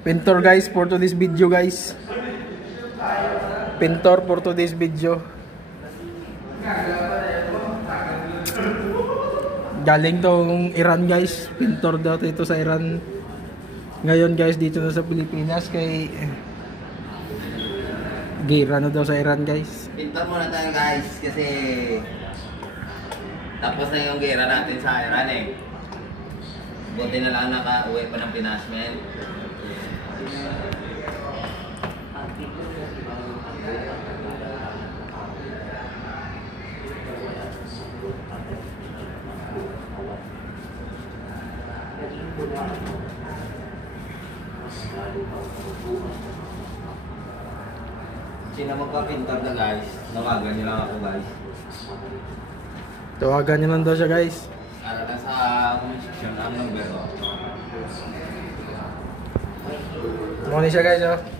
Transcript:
Pintor guys for today's video guys. Pintor for today's video. Galing tong Iran guys. Pintor daw ito sa Iran. Ngayon guys dito na sa Pilipinas kay gira na daw sa Iran guys. Pintor muna tayo guys kasi tapos na yung gira natin sa Iran eh. Buti na lang naka-uwi pa ng Pinas men. Sino magpapintor na guys? Tawagan nyo lang ako guys. Tawagan nyo lang daw siya guys. Para lang sa comment section ang number ko. Ano siya guys oh.